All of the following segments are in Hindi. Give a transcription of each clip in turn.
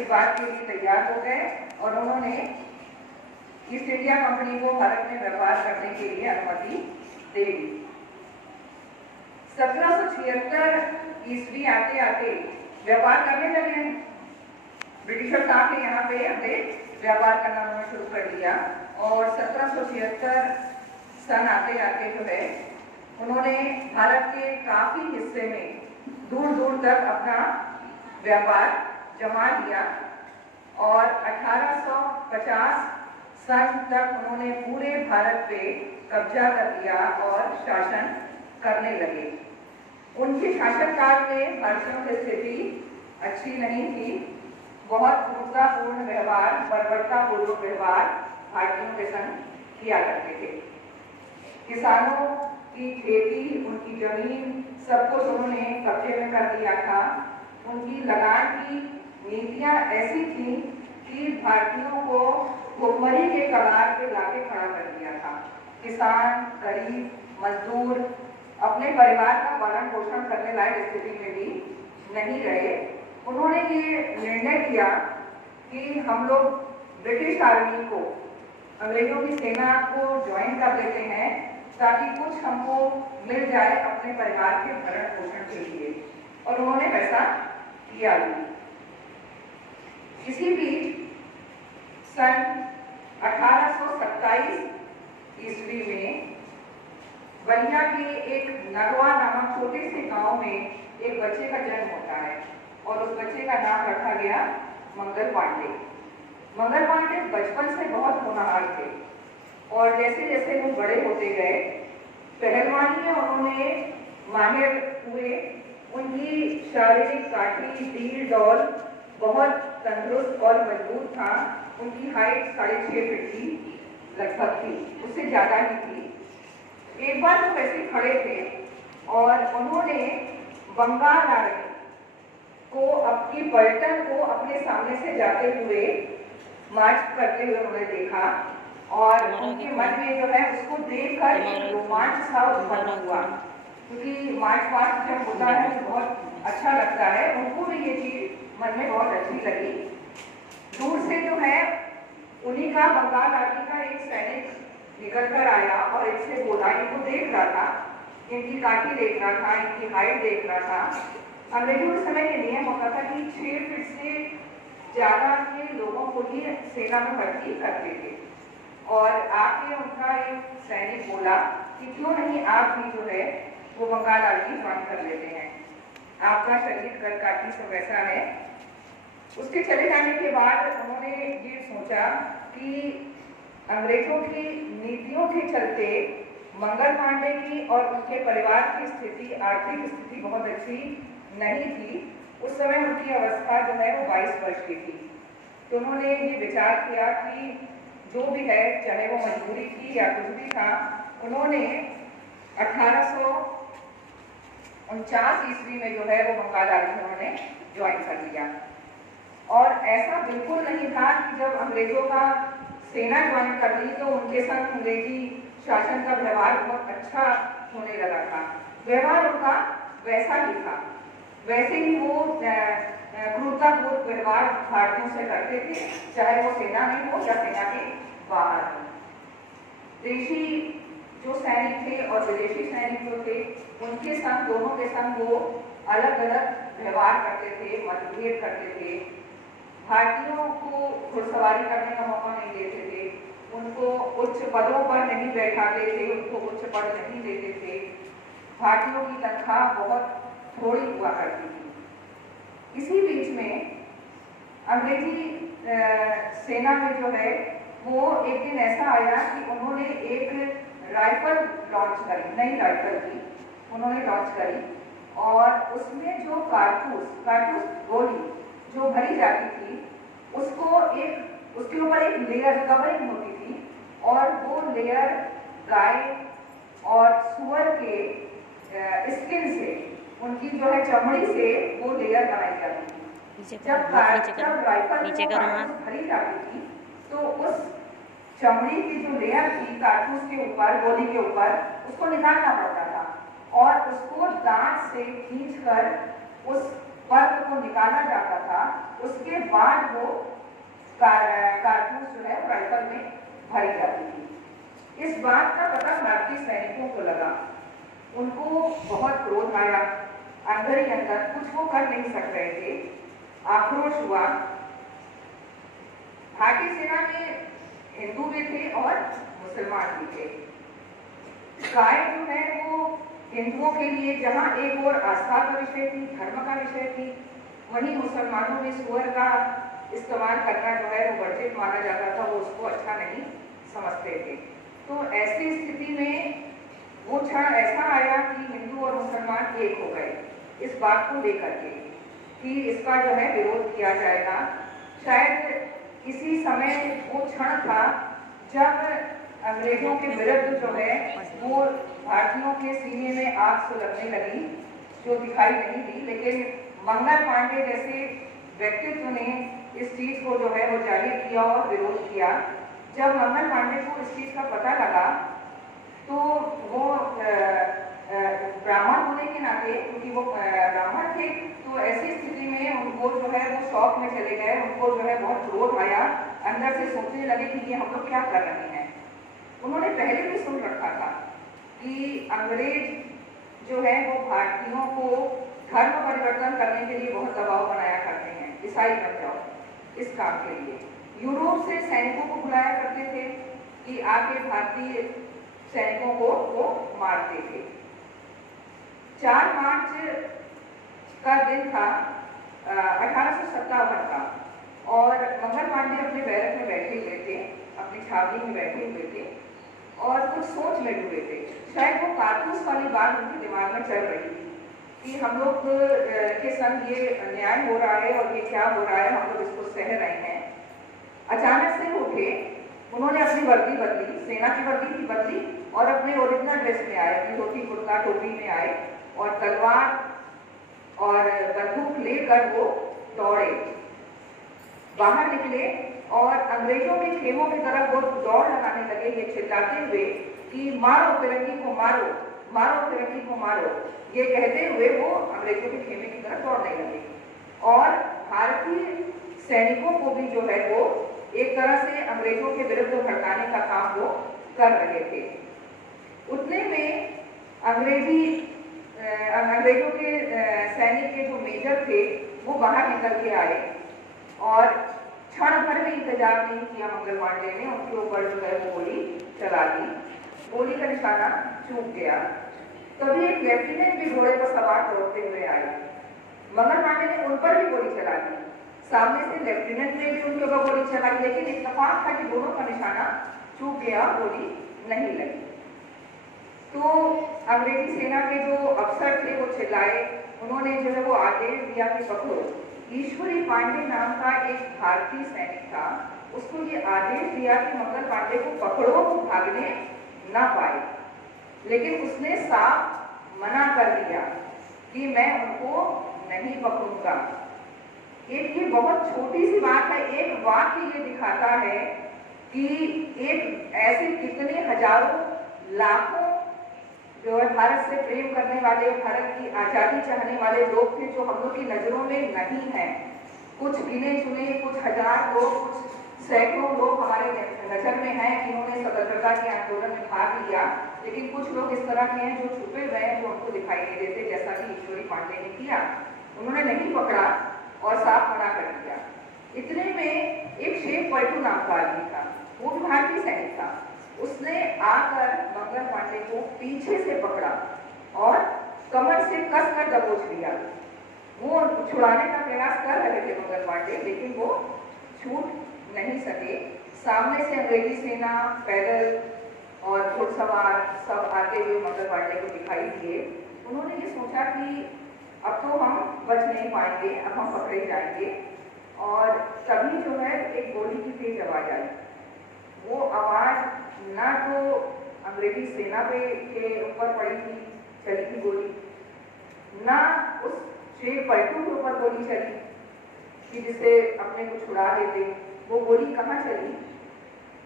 इस बात के लिए तैयार हो गए और उन्होंने ईस्ट इंडिया कंपनी को भारत में व्यापार करने के लिए अनुमति दे दी। 1776 ईस्वी आते आते व्यापार करने लगे ब्रिटिशर्स आके यहाँ पे अपने व्यापार करना उन्होंने शुरू कर दिया और 1776 सन आते आते जो है उन्होंने भारत के काफी हिस्से में दूर दूर तक अपना व्यापार जमा लिया और 1850 सन तक उन्होंने पूरे भारत पे कब्जा कर लिया और शासन करने लगे। उनके शासनकाल में भारतीयों की स्थिति अच्छी नहीं थी। बहुत क्रूरतापूर्ण व्यवहार, बर्बरतापूर्वक व्यवहार भारतीयों के संग किया करते थे। किसानों की खेती, उनकी जमीन सब कुछ उन्होंने कब्जे में कर लिया था। उनकी लगान की नीतियां ऐसी थी कि भारतीयों को भुखमरी के कगार पे लाके खड़ा कर दिया था। किसान, गरीब, मजदूर अपने परिवार का भरण पोषण करने लायक स्थिति में भी नहीं रहे। उन्होंने ये निर्णय किया कि हम लोग ब्रिटिश आर्मी को, अंग्रेजों की सेना को ज्वाइन कर लेते हैं ताकि कुछ हमको मिल जाए अपने परिवार के भरण पोषण के लिए, और उन्होंने वैसा किया भी। इसी बीच सन 1827 ईस्वी में बलिया के एक नगवा नामक छोटे से गांव में एक बच्चे का जन्म होता है और उस बच्चे का नाम रखा गया मंगल पांडे। मंगल पांडे बचपन से बहुत होनहार थे और जैसे जैसे वो बड़े होते गए पहलवानी में उन्होंने माहिर हुए। उनकी शारीरिक काठी, डील डौल बहुत तंदुरुस्त और मजबूत था। उनकी हाइट 6.5 फीट की लगभग थी, उससे ज़्यादा ही थी। एक बार वो वैसे खड़े थे और उन्होंने बंगाल आर्मी को, अपनी पलटन को अपने सामने से जाते हुए मार्च करते हुए उन्होंने देखा और उनके मन में जो है उसको देखकर एक रोमांच सा उत्पन्न हुआ, क्योंकि मार्च पास्ट जब होता है तो बहुत अच्छा लगता है। उनको भी ये चीज मन में बहुत अच्छी लगी। दूर से जो है उन्हीं का बंगाल आर्मी का एक सैनिक निकल कर आया और इनसे बोला, इनको देख रहा था, इनकी काठी देख रहा था, इनकी हाइट देख रहा था। अंग्रेजों के समय के नियम होता था कि 6 फीट से ज्यादा के लोगों को ही सेना में भर्ती करते थे और आके उनका एक सैनिक बोला कि क्यों नहीं आप भी जो है वो बंगाल आर्मी ज्वाइन कर लेते हैं, आपका शरीर कर काठी सब वैसा है। उसके चले जाने के बाद उन्होंने ये सोचा कि अंग्रेजों की नीतियों के चलते मंगल पांडे की और उनके परिवार की स्थिति, आर्थिक स्थिति बहुत अच्छी नहीं थी। उस समय उनकी अवस्था जो है वो 22 वर्ष की थी। तो उन्होंने ये विचार किया कि जो भी है, चाहे वो मजबूरी थी या कुछ भी था, उन्होंने 1849 ईस्वी में जो है वो बंगाल आर्मी उन्होंने ज्वाइन कर लिया। और ऐसा बिल्कुल नहीं था कि जब अंग्रेजों का सेना ज्वाइन कर ली तो उनके संग अंग्रेजी शासन का व्यवहार बहुत अच्छा होने लगा था। व्यवहार उनका वैसा ही था, वैसे ही वो क्रूरतापूर्ण व्यवहार भारतीयों से करते थे, चाहे वो सेना में हो या सेना के बाहर हो। देशी जो सैनिक थे और विदेशी सैनिक जो थे उनके संग, दोनों के संग वो अलग अलग व्यवहार करते थे, मतभेद करते थे। भारतीयों को घुड़सवारी करने का मौका नहीं देते थे, उनको उच्च पदों पर नहीं बैठाते थे, उनको उच्च पद नहीं देते थे। भारतीयों की तनख्वाह बहुत थोड़ी हुआ करती थी। इसी बीच में अंग्रेजी सेना में जो है वो एक दिन ऐसा आया कि उन्होंने एक राइफल लॉन्च करी, नई राइफल की उन्होंने लॉन्च करी और उसमें जो कारतूस गोली जो भरी जाती थी उसको उसके ऊपर एक लेयर कवरिंग होती थी और वो लेयर गाय और सुअर के स्किन से, उनकी जो है चमड़ी से वो लेयर बनाई जाती थी। जब राइफल भरी जाती थी तो उस चमड़ी की जो लेयर थी कारतूस के ऊपर, गोली के ऊपर, उसको निकालना पड़ता था और उसको दांत से खींचकर उस पर्द को निकाला जाता था, उसके बाद वो कारतूस जो है राइफल में भरी जाती थी। इस बात का पता भारतीय सैनिकों को लगा, उनको बहुत क्रोध आया, अंदर ही अंदर कुछ वो कर नहीं सक रहे थे, आक्रोश हुआ। भारतीय सेना में हिंदू भी थे और मुसलमान भी थे। गाय जो है वो हिंदुओं के लिए जहाँ एक और आस्था का विषय थी, धर्म का विषय थी, वहीं मुसलमानों में सुअर का इस्तेमाल करना जो है वो वर्जित माना जाता था, वो उसको अच्छा नहीं समझते थे। तो ऐसी स्थिति में वो क्षण ऐसा आया कि हिंदू और मुसलमान एक हो गए इस बात को लेकर के कि इसका जो है विरोध किया जाएगा। शायद इसी समय वो क्षण था जब अंग्रेजों के विरुद्ध जो है वो भारतीयों के सीने में आग सुलगने लगी, जो दिखाई नहीं दी, लेकिन मंगल पांडे जैसे व्यक्तित्व ने इस चीज को जो है वो जाहिर किया और विरोध किया। जब मंगल पांडे को इस चीज का पता लगा तो वो ब्राह्मण होने के नाते, क्योंकि वो ब्राह्मण थे, तो ऐसी स्थिति में उनको जो है वो शौक में चले गए, उनको जो है बहुत क्रोध आया, अंदर से सोचने लगे कि ये हम लोग क्या कर रहे हैं। उन्होंने पहले भी सुन रखा था कि अंग्रेज जो है वो भारतीयों को धर्म परिवर्तन करने के लिए बहुत दबाव बनाया करते हैं, ईसाई बन जाओ इस काम के लिए। यूरोप से सैनिकों को बुलाया करते थे कि आके भारतीय सैनिकों को वो मारते थे। 4 मार्च का दिन था 1857 का, और मंगल पांडे अपने बैरक में बैठे हुए थे, अपनी छावनी में बैठे हुए थे और कुछ सोच में डूबे थे। शायद वो कारतूस वाली बात उनके दिमाग में चल रही थी कि हम लोग के संग ये अन्याय हो रहा है और ये क्या हो रहा है, हम लोग इसको सह रहे हैं। अचानक से उठे, उन्होंने अपनी वर्दी बदली, सेना की वर्दी की बदली और अपने ओरिजिनल ड्रेस में आए, अपनी धोती कुर्ता टोपी में आए और तलवार और बंदूक लेकर वो दौड़े, बाहर निकले और अंग्रेजों के खेमों की तरफ वो दौड़ लगाने लगे, ये चिल्लाते हुए कि मारो फिरंगी को मारो, मारो फिरंगी को मारो। ये कहते हुए वो अंग्रेजों के खेमे की तरफ दौड़ने लगे और भारतीय सैनिकों को भी जो है वो एक तरह से अंग्रेजों के विरुद्ध भड़काने का काम वो कर रहे थे। उतने में अंग्रेजों के सैनिक के जो मेजर थे वो बाहर निकल के आए और क्षण भर भी इंतजार नहीं किया मंगल पांडे ने, उनके ऊपर जो है वो गोली चला दी। गोली का निशाना चूक गया। तभी एक लेफ्टिनेंट भी घोड़े पर सवार दौड़ते हुए आए, मंगल पांडे ने उन पर भी गोली चला दी। सामने से लेफ्टिनेंट ने भी उनके ऊपर गोली चलाई, लेकिन इत्तेफाक था कि दोनों का निशाना चूक गया, गोली नहीं लगी। तो अंग्रेजी सेना के जो अफसर थे वो चिल्लाए, उन्होंने जो है वो आदेश दिया कि पकड़ो। ईश्वरी पांडे नाम का एक भारतीय सैनिक था, उसको ये आदेश दिया कि मंगल पांडे को पकड़ो, वो भागने ना पाए, लेकिन उसने साफ मना कर दिया कि मैं उनको नहीं पकड़ूंगा। एक ये बहुत छोटी सी बात है, एक वाक्य ये दिखाता है कि एक ऐसे कितने हजारों लाखों जो है भारत से प्रेम करने वाले, भारत की आजादी चाहने वाले लोग थे जो हम लोग की नजरों में नहीं हैं। कुछ गिने चुने, कुछ हजार लोग, कुछ सैकड़ों लोग हमारे नजर में हैं जिन्होंने स्वतंत्रता के आंदोलन में भाग लिया, लेकिन कुछ लोग इस तरह के हैं जो छुपे हुए हैं, जो हमको दिखाई नहीं देते, जैसा कि ईश्वरी पांडे ने किया। उन्होंने नहीं पकड़ा और साफ मना कर दिया। इतने में एक शेख पलटू नाम का आदमी था, वो भी भारतीय सैनिक था। उसने आकर मंगल पांडे को पीछे से पकड़ा और कमर से कसकर दबोच लिया। वो छुड़ाने का प्रयास कर रहे थे मंगल पांडे, लेकिन वो छूट नहीं सके। सामने से अंग्रेजी सेना, पैदल और घुड़सवार सब आते हुए मंगल पांडे को दिखाई दिए। उन्होंने ये सोचा कि अब तो हम बच नहीं पाएंगे, अब हम पकड़े जाएंगे, और तभी जो है एक गोली की तेज आवाज आई। वो आवाज ना तो अंग्रेजी सेना के ऊपर पड़ी थी, चली थी गोली, ना उस शेख पलटू के ऊपर गोली चली कि जिससे अपने को छुड़ा देते। वो गोली कहाँ चली?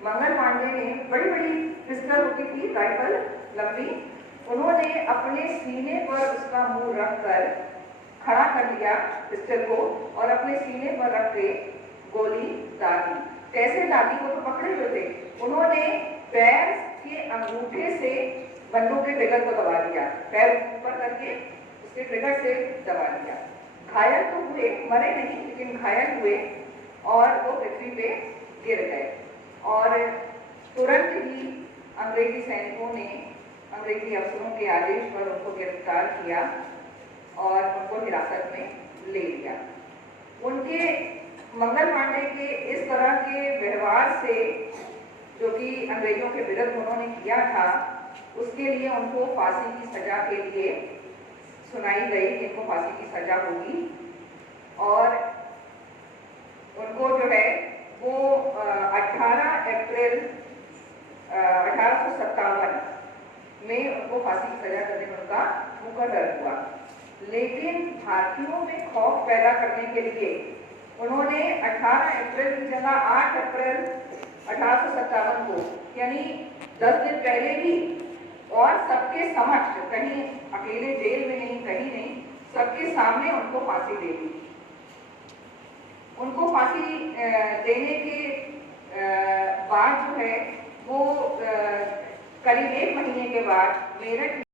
मंगल पांडे ने, बड़ी बड़ी पिस्टल होती थी, राइफल लंबी, उन्होंने अपने सीने पर उसका मुंह रखकर खड़ा कर लिया पिस्टल को और अपने सीने पर रख के गोली दाग दी। कैसे दादी को तो पकड़े हुए थे, उन्होंने पैर के अंगूठे से बंदूक के ट्रिगर को दबा दिया, पैर ऊपर करके उसके ट्रिगर से दबा दिया। घायल तो हुए, मरे नहीं, लेकिन घायल हुए और वो पृथ्वी पे गिर गए। और तुरंत ही अंग्रेजी सैनिकों ने अंग्रेजी अफसरों के आदेश पर उनको गिरफ्तार किया और उनको हिरासत में ले लिया। उनके मंगल पांडे के इस तरह के व्यवहार से, जो कि अंग्रेजों के विरुद्ध उन्होंने किया था, उसके लिए उनको फांसी की सजा के लिए सुनाई गई कि इनको फांसी की सजा होगी। और उनको जो है वो 18 अप्रैल 1857 में उनको फांसी की सजा करने में उनका मुकर्रर हुआ। लेकिन भारतीयों में खौफ पैदा करने के लिए उन्होंने 18 अप्रैल की जगह 8 अप्रैल 1857 को, यानी 10 दिन पहले भी, और सबके समक्ष, कहीं अकेले जेल में नहीं, कहीं नहीं, सबके सामने उनको फांसी दे दी। उनको फांसी देने के बाद जो है वो करीब 1 महीने के बाद मेरठ